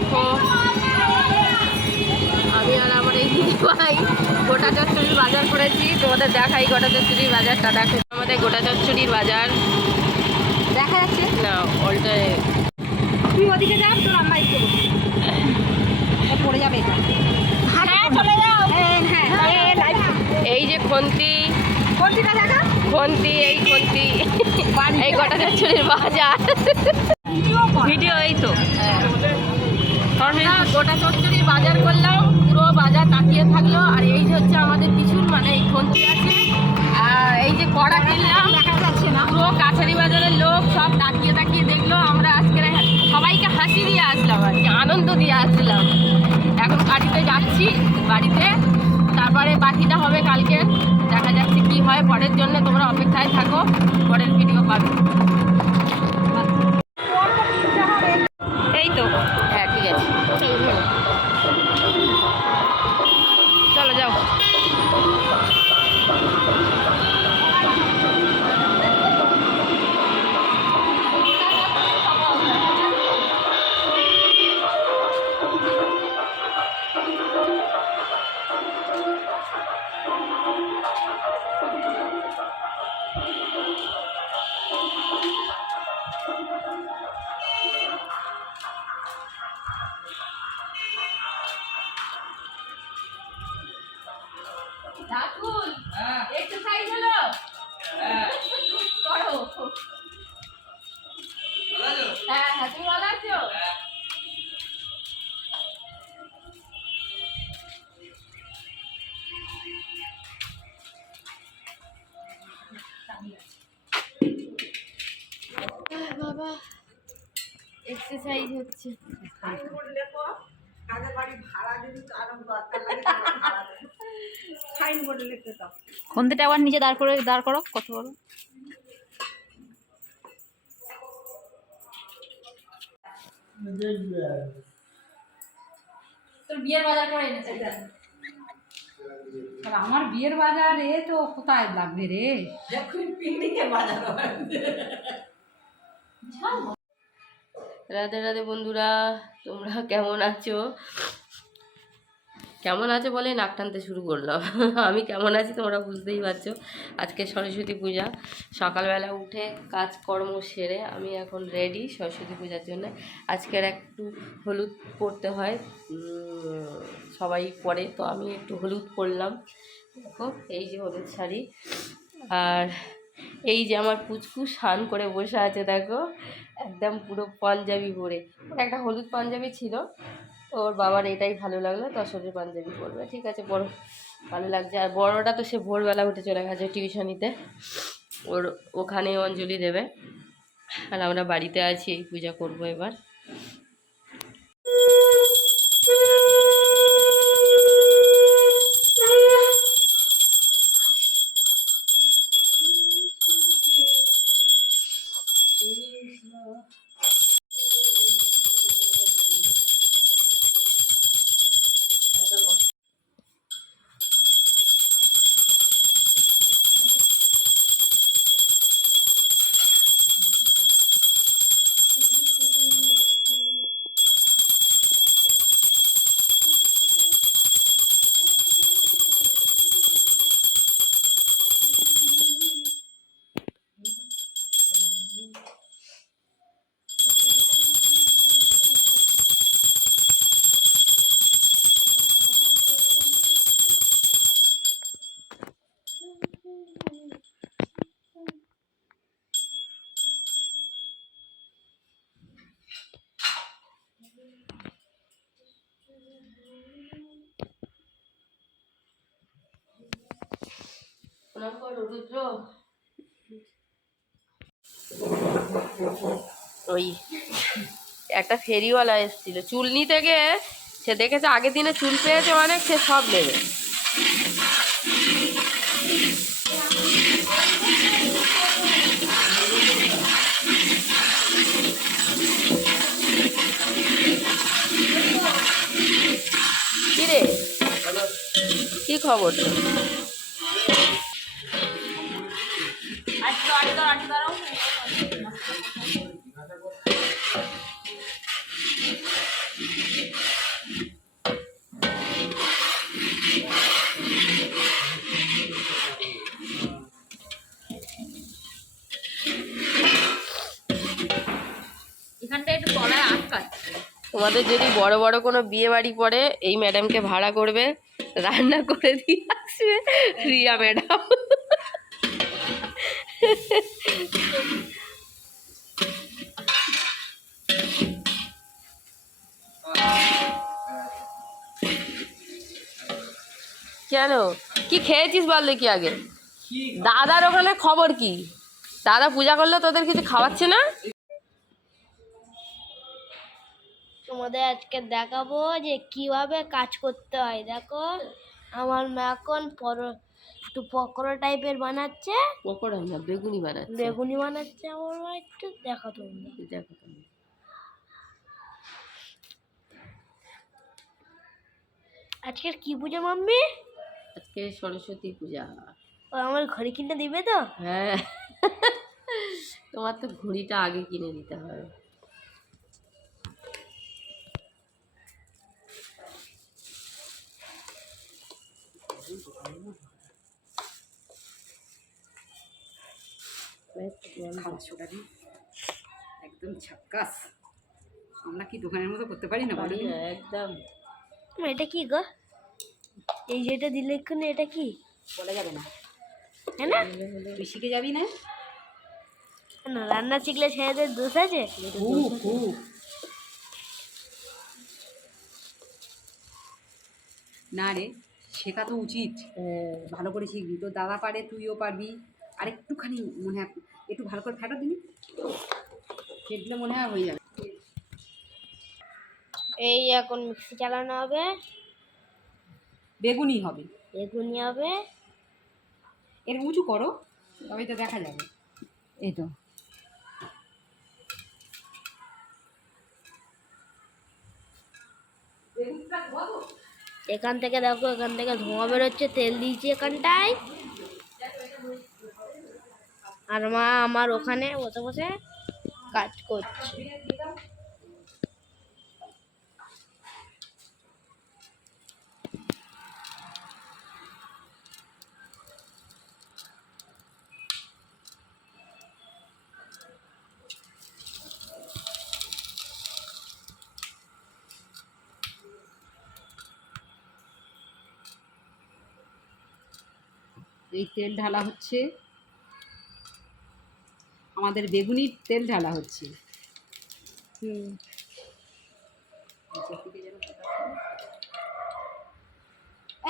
দেখো আমি আর আমার এই দিদি ভাই গোটা চচ্চড়ির বাজার করেছি, তোমাদের দেখাই গোটা চচ্চড়ির বাজারটা। দেখো আমাদের গোটা চচ্চড়ির বাজার দেখা যাচ্ছে না, উল্টায় তুই ওদিকে যাও, তোর আম্মা একটু পড়ে যাবে। এই যে খন্তিটা দেখা, খন্তি এই খন্তি এই গোটা চচ্চড়ির বাজার ভিডিও এই তো গোটা চচ্চড়ির বাজার করলাম, পুরো বাজার তাকিয়ে থাকলো। আর এই যে হচ্ছে আমাদের পিছুর মানে এই খন্তি আছে, আর এই যে কড়া কিনলাম দেখা যাচ্ছে না, পুরো কাছারি বাজারের লোক সব তাকিয়ে তাকিয়ে দেখলো। আমরা আজকে সবাইকে হাসি দিয়ে আসলাম আর কি, আনন্দ দিয়ে আসলাম। এখন বাড়িতে যাচ্ছি, বাড়িতে তারপরে বাকিটা হবে কালকে, দেখা যাচ্ছে কি হয়। পরের জন্য তোমরা অপেক্ষায় থাকো, পরের ভিডিও পাবে। এই তো হ্যাঁ ঠিক আছে, চলো যাও। রাহুল এক্সারসাইজ হলো করো। হ্যাঁ হ্যাঁ তুমি ভালো আছো? বাবা এক্সারসাইজ হচ্ছে। খন্তিটা আবার নিচে দাঁড় করো, কত বড় তোর বিয়ের বাজার করে এনেছে। আমার বিয়ের বাজার এ তো কোথায় লাগবে রে? রাধে রাধে বন্ধুরা, তোমরা কেমন আছো? কেমন আছো বলে নাক টানতে শুরু করলাম। আমি কেমন আছি তোমরা বুঝতেই পারছো। আজকে সরস্বতী পূজা, সকালবেলা উঠে কাজকর্ম সেরে আমি এখন রেডি সরস্বতী পূজার জন্য। আজকের একটু হলুদ পরতে হয়, সবাই পরে, তো আমি একটু হলুদ পরলাম। দেখো এই যে হলুদ শাড়ি, আর এই যে আমার পুচকু স্নান করে বসে আছে, দেখো একদম পুরো পাঞ্জাবি পরে। একটা হলুদ পাঞ্জাবি ছিল, ওর বাবার এটাই ভালো লাগলো, তসরের পাঞ্জাবি পরবে। ঠিক আছে, বড় ভালো লাগছে। আর বড়টা তো সে ভোরবেলা উঠে চলে গেছে টিউশনিতে, ওর ওখানে অঞ্জলি দেবে। আর আমরা বাড়িতে আছি, এই পূজা করবো এবার। ওই একটা ফেরিওয়ালা এসেছিল চুল নিতে গিয়ে, সে দেখেছে আগের দিনে চুল পেয়েছে অনেক, সে সব নেবে। কি রে, কি খবর? এখানটা একটু তলায় আটকাচ্ছে। তোমাদের যদি বড় বড় কোনো বিয়ে বাড়ি পড়ে এই ম্যাডামকে ভাড়া করবে, রান্না করে দিয়ে আসবে রিয়া ম্যাডাম। কেন কি খেয়েছিস বল দেখি আগে? দাদার ওখানে খবর কি? দাদা পূজা করলে তোদের কিছু খাওয়াচ্ছে না? তোমাদের আজকে দেখাবো যে কিভাবে কাজ করতে হয়। দেখো আমার মা এখন একটু পকোড়া টাইপের বানাচ্ছে, পকোড়া না, বেগুনি বানাচ্ছে। বেগুনি বানাচ্ছে আমার মা। একটু দেখো তোমরা। দেখো তুমি। আজকের কি পুজো মাম্মি? আজকে সরস্বতী পূজা। ও আমার ঘড়ি কিনতে দিবে তো? হ্যাঁ, তোমার তো ঘড়িটা আগে কিনে দিতে হবে। একদম ঝাক্কাস। আমরা কি দোকানের মতো করতে পারি না? পারি না একদম। এটা কি গো? এই যেটা দিলে এক্ষুনি এটা কি বলা যাবে না, হ্যাঁ না? তুই শিখে যাবি না? না, রান্না শিখলে ছেলেদের দোষ আছে? খুব খুব। না রে, শেখা তো উচিত। ভালো করে শিখবি, তোর দাদা পারে তুইও পারবি। আর একটুখানি মনে হয় একটু ভালো করে ফাটা দিবি, সেগুলো মনে হয় হয়ে যাবে। এই এখন মিক্সি চালানো হবে, বেগুনি হবে। বেগুনি হবে। এর উঁচু করো, তবেই তো দেখা যাবে। এই তো এখান থেকে দেখো, এখান থেকে ধোঁয়া বেরোচ্ছে, তেল দিয়েছি এখানটায়। আর মা আমার ওখানে বসে বসে কাজ করছে। এই তেল ঢালা হচ্ছে, আমাদের বেগুনির তেল ঢালা হচ্ছে।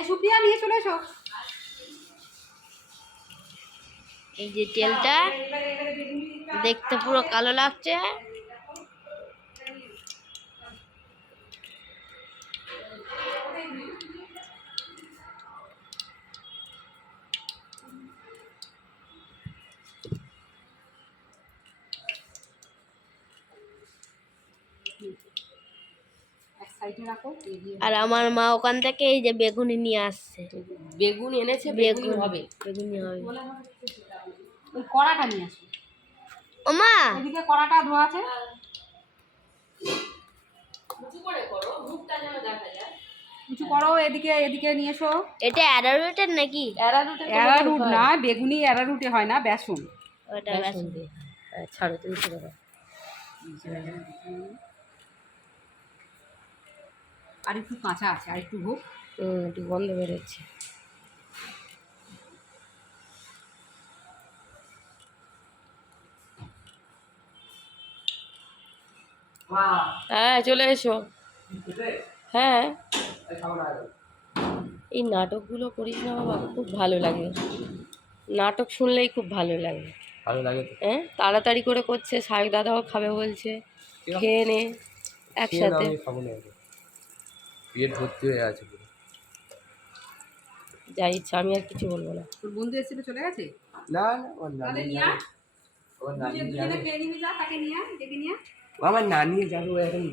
সুপ্রিয়া নিয়ে চলে এসো। এই যে তেলটা দেখতে পুরো কালো লাগছে। আর আমার মা ওখান থেকে এই যে বেগুনি নিয়ে আসছে। বেগুন এনেছে, বেগুনি হবে। বেগুনি হবে। ওই কড়াটা নিয়ে আসো। ও মা, এদিকে কড়াটা ধোয়া আছে। উঁচু করে করো, মুখটা যেন দেখা যায়। উঁচু করো, এদিকে এদিকে নিয়ে এসো। এটা অ্যারারুটের নাকি? অ্যারারুট না, বেগুনি অ্যারারুটে হয় না, বেসন। ওটা বেসন। ছাড়ো তুমি, ছেড়ে দাও। আর একটু কাঁচা আছে, আর একটু হোক। একটু গন্ধ বেরোচ্ছে। হ্যাঁ চলে এসো। হ্যাঁ, এই নাটকগুলো করিস না বাবা, খুব ভালো লাগে। নাটক শুনলেই খুব ভালো লাগে। হ্যাঁ, তাড়াতাড়ি করে করছে, সাহেব দাদাও খাবে বলছে, খেয়ে নে একসাথে। পেট ভর্তি হয়ে আছে পুরো। যা ইচ্ছা, আমি আর কিছু বলবো না। তোর বন্ধু এসেছিল, চলে গেছে? না না, আমার তাহলে নানি নিয়ে যাবে। আয়। আমার নানি দুজনে যাবে। খেয়ে নিবি, যা তাকে নিয়ে আয়, ডেকে নিয়ে আয়। আমার নানি যাবে, ও এখন